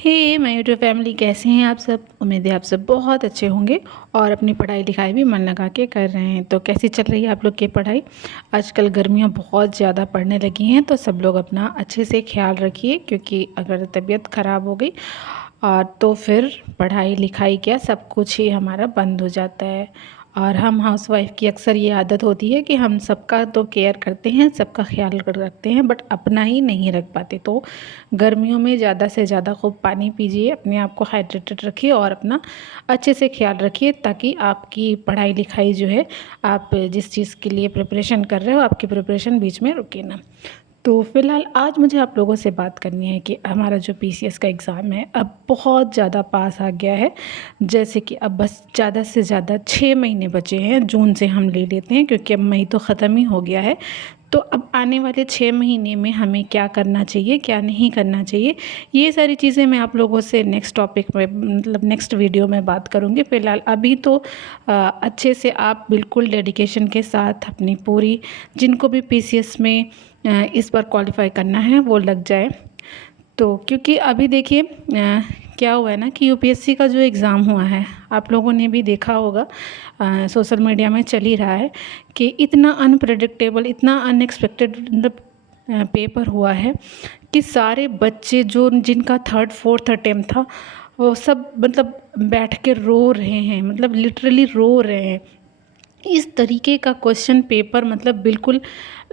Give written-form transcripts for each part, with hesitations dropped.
Hey my YouTube family, कैसे हैं आप सब। उम्मीद है आप सब बहुत अच्छे होंगे और अपनी पढ़ाई लिखाई भी मन लगा के कर रहे हैं। तो कैसी चल रही है आप लोग की पढ़ाई। आजकल गर्मियाँ बहुत ज़्यादा पड़ने लगी हैं, तो सब लोग अपना अच्छे से ख्याल रखिए, क्योंकि अगर तबीयत ख़राब हो गई और तो फिर पढ़ाई लिखाई क्या सब कुछ ही हमारा बंद हो जाता है। और हम हाउसवाइफ़ की अक्सर ये आदत होती है कि हम सबका तो केयर करते हैं, सबका ख्याल रखते हैं, बट अपना ही नहीं रख पाते। तो गर्मियों में ज़्यादा से ज़्यादा खूब पानी पीजिए, अपने आप को हाइड्रेटेड रखिए और अपना अच्छे से ख्याल रखिए, ताकि आपकी पढ़ाई लिखाई जो है, आप जिस चीज़ के लिए प्रिपरेशन कर रहे हो, आपकी प्रिपरेशन बीच में रुके ना। तो फ़िलहाल आज मुझे आप लोगों से बात करनी है कि हमारा जो पीसीएस का एग्ज़ाम है अब बहुत ज़्यादा पास आ गया है। जैसे कि अब बस ज़्यादा से ज़्यादा 6 महीने बचे हैं, जून से हम ले लेते हैं, क्योंकि अब मई तो ख़त्म ही हो गया है। तो अब आने वाले 6 महीने में हमें क्या करना चाहिए, क्या नहीं करना चाहिए, ये सारी चीज़ें मैं आप लोगों से नेक्स्ट टॉपिक में, मतलब नेक्स्ट वीडियो में बात करूँगी। फ़िलहाल अभी तो अच्छे से आप बिल्कुल डेडिकेशन के साथ अपनी पूरी, जिनको भी पीसीएस में इस बार क्वालिफ़ाई करना है वो लग जाए। तो क्योंकि अभी देखिए क्या हुआ है ना कि यूपीएससी का जो एग्ज़ाम हुआ है, आप लोगों ने भी देखा होगा, सोशल मीडिया में चल ही रहा है कि इतना अनप्रेडिक्टेबल, इतना अनएक्सपेक्टेड मतलब पेपर हुआ है कि सारे बच्चे जो जिनका थर्ड फोर्थ अटेम्प्ट था, वो सब मतलब बैठ के रो रहे हैं, मतलब लिटरली रो रहे हैं। इस तरीके का क्वेश्चन पेपर, मतलब बिल्कुल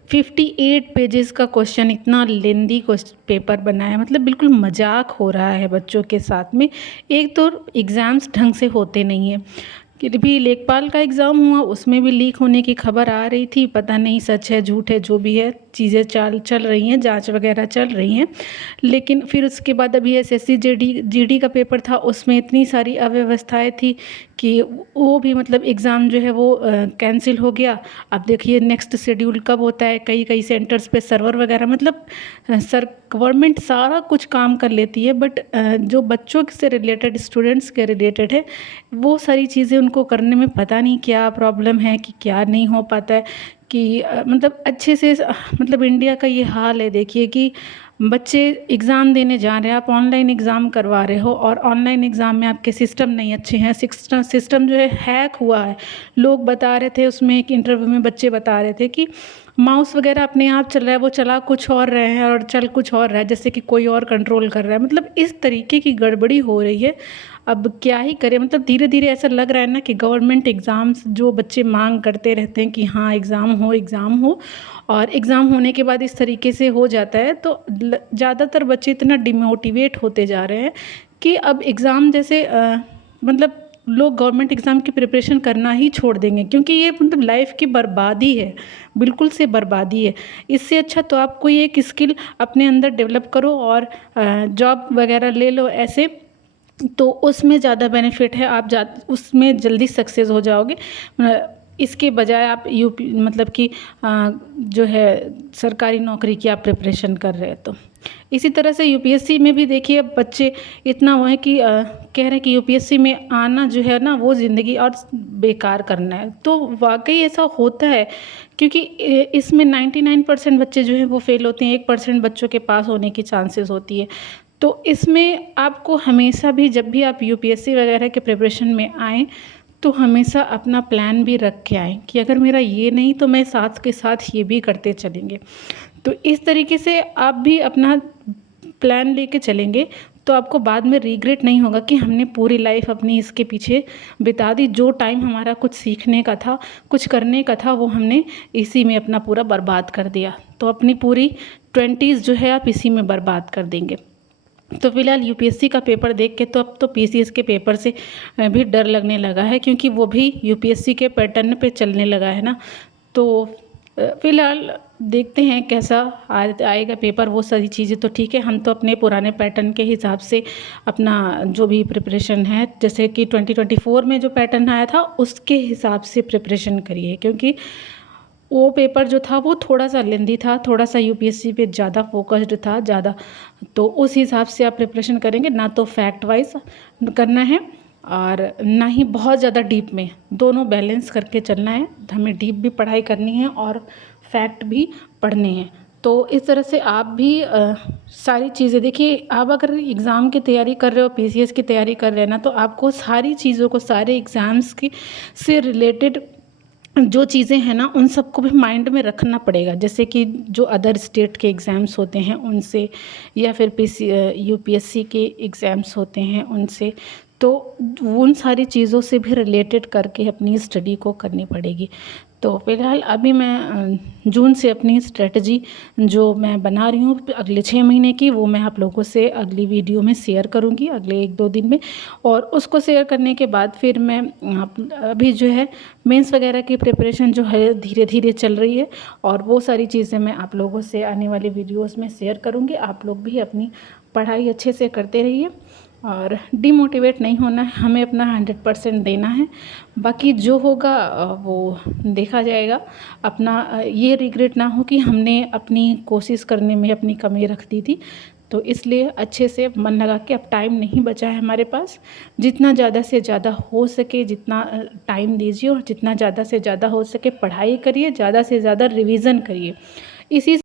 58 पेजेस का क्वेश्चन, इतना लेंदी क्वेश्चन पेपर बना है, मतलब बिल्कुल मजाक हो रहा है बच्चों के साथ में। एक तो एग्ज़ाम्स ढंग से होते नहीं हैं, कि भी लेखपाल का एग्ज़ाम हुआ, उसमें भी लीक होने की खबर आ रही थी, पता नहीं सच है झूठ है, जो भी है चीज़ें चल रही हैं, जांच वगैरह चल रही हैं। लेकिन फिर उसके बाद अभी एसएससी जीडी का पेपर था, उसमें इतनी सारी अव्यवस्थाएं थी कि वो भी मतलब एग्ज़ाम जो है वो कैंसिल हो गया। अब देखिए नेक्स्ट शेड्यूल कब होता है, कई कई सेंटर्स पे सर्वर वगैरह, मतलब सर गवर्नमेंट सारा कुछ काम कर लेती है, बट जो बच्चों से रिलेटेड, स्टूडेंट्स के रिलेटेड है, वो सारी चीज़ें उनको करने में पता नहीं क्या प्रॉब्लम है कि क्या नहीं हो पाता है। कि मतलब अच्छे से मतलब इंडिया का ये हाल है, देखिए कि बच्चे एग्ज़ाम देने जा रहे हैं, आप ऑनलाइन एग्ज़ाम करवा रहे हो और ऑनलाइन एग्ज़ाम में आपके सिस्टम नहीं अच्छे हैं, सिस्टम जो है हैक हुआ है। लोग बता रहे थे, उसमें एक इंटरव्यू में बच्चे बता रहे थे कि माउस वगैरह अपने आप चल रहा है, वो चला कुछ और रहे हैं और चल कुछ और रहा है, जैसे कि कोई और कंट्रोल कर रहा है। मतलब इस तरीके की गड़बड़ी हो रही है। अब क्या ही करें, मतलब धीरे धीरे ऐसा लग रहा है ना कि गवर्नमेंट एग्ज़ाम्स जो बच्चे मांग करते रहते हैं कि हाँ एग्ज़ाम हो, और एग्ज़ाम होने के बाद इस तरीके से हो जाता है, तो ज़्यादातर बच्चे इतना डिमोटिवेट होते जा रहे हैं कि अब एग्ज़ाम जैसे मतलब लोग गवर्नमेंट एग्ज़ाम की प्रिपरेशन करना ही छोड़ देंगे, क्योंकि ये मतलब लाइफ की बर्बादी है, बिल्कुल से बर्बादी है। इससे अच्छा तो आप कोई एक स्किल अपने अंदर डेवलप करो और जॉब वगैरह ले लो ऐसे, तो उसमें ज़्यादा बेनिफिट है, आप उसमें जल्दी सक्सेस हो जाओगे। इसके बजाय आप यूपी मतलब कि जो है सरकारी नौकरी की आप प्रिपरेशन कर रहे हैं। तो इसी तरह से यूपीएससी में भी देखिए, अब बच्चे इतना वो है कि कह रहे हैं कि यूपीएससी में आना जो है ना, वो ज़िंदगी और बेकार करना है। तो वाकई ऐसा होता है, क्योंकि इसमें 99% बच्चे जो हैं वो फेल होते हैं, 1% बच्चों के पास होने की चांसेस होती है। तो इसमें आपको हमेशा भी, जब भी आप यूपीएससी वगैरह के प्रिपरेशन में आएँ, तो हमेशा अपना प्लान भी रख के आएँ कि अगर मेरा ये नहीं तो मैं साथ के साथ ये भी करते चलेंगे। तो इस तरीके से आप भी अपना प्लान लेके चलेंगे, तो आपको बाद में रिग्रेट नहीं होगा कि हमने पूरी लाइफ अपनी इसके पीछे बिता दी। जो टाइम हमारा कुछ सीखने का था, कुछ करने का था, वो हमने इसी में अपना पूरा बर्बाद कर दिया। तो अपनी पूरी 20s जो है आप इसी में बर्बाद कर देंगे। तो फिलहाल यूपीएससी का पेपर देख के तो अब तो पीसीएस के पेपर से भी डर लगने लगा है, क्योंकि वो भी यूपीएससी के पैटर्न पे चलने लगा है ना। तो फिलहाल देखते हैं कैसा आएगा पेपर। वो सारी चीज़ें तो ठीक है, हम तो अपने पुराने पैटर्न के हिसाब से अपना जो भी प्रिपरेशन है, जैसे कि 2024 में जो पैटर्न आया था उसके हिसाब से प्रिपरेशन करिए, क्योंकि वो पेपर जो था वो थोड़ा सा लेंदी था, थोड़ा सा यूपीएससी पे ज़्यादा फोकस्ड था ज़्यादा। तो उस हिसाब से आप प्रिपरेशन करेंगे, ना तो फैक्ट वाइज करना है और ना ही बहुत ज़्यादा डीप में, दोनों बैलेंस करके चलना है। हमें डीप भी पढ़ाई करनी है और फैक्ट भी पढ़ने हैं। तो इस तरह से आप भी सारी चीज़ें देखिए, आप अगर एग्ज़ाम की तैयारी कर रहे हो, पीसीएस की तैयारी कर रहे हैं ना, तो आपको सारी चीज़ों को, सारे एग्ज़ाम्स की से रिलेटेड जो चीज़ें हैं ना, उन सबको भी माइंड में रखना पड़ेगा। जैसे कि जो अदर स्टेट के एग्ज़ाम्स होते हैं उनसे, या फिर यूपीएससी के एग्ज़ाम्स होते हैं उनसे, तो उन सारी चीज़ों से भी रिलेटेड करके अपनी स्टडी को करनी पड़ेगी। तो फ़िलहाल अभी मैं जून से अपनी स्ट्रेटजी जो मैं बना रही हूँ अगले 6 महीने की, वो मैं आप लोगों से अगली वीडियो में शेयर करूँगी अगले 1-2 दिन में। और उसको शेयर करने के बाद फिर मैं अभी जो है मेंस वगैरह की प्रिपरेशन जो है धीरे-धीरे चल रही है, और वो सारी चीज़ें मैं आप लोगों से आने वाली वीडियोज़ में शेयर करूँगी। आप लोग भी अपनी पढ़ाई अच्छे से करते रहिए और डिमोटिवेट नहीं होना है, हमें अपना 100% देना है। बाकी जो होगा वो देखा जाएगा। अपना ये रिग्रेट ना हो कि हमने अपनी कोशिश करने में अपनी कमी रख दी थी। तो इसलिए अच्छे से मन लगा के, अब टाइम नहीं बचा है हमारे पास, जितना ज़्यादा से ज़्यादा हो सके जितना टाइम दीजिए, और जितना ज़्यादा से ज़्यादा हो सके पढ़ाई करिए, ज़्यादा से ज़्यादा रिवीज़न करिए। इसी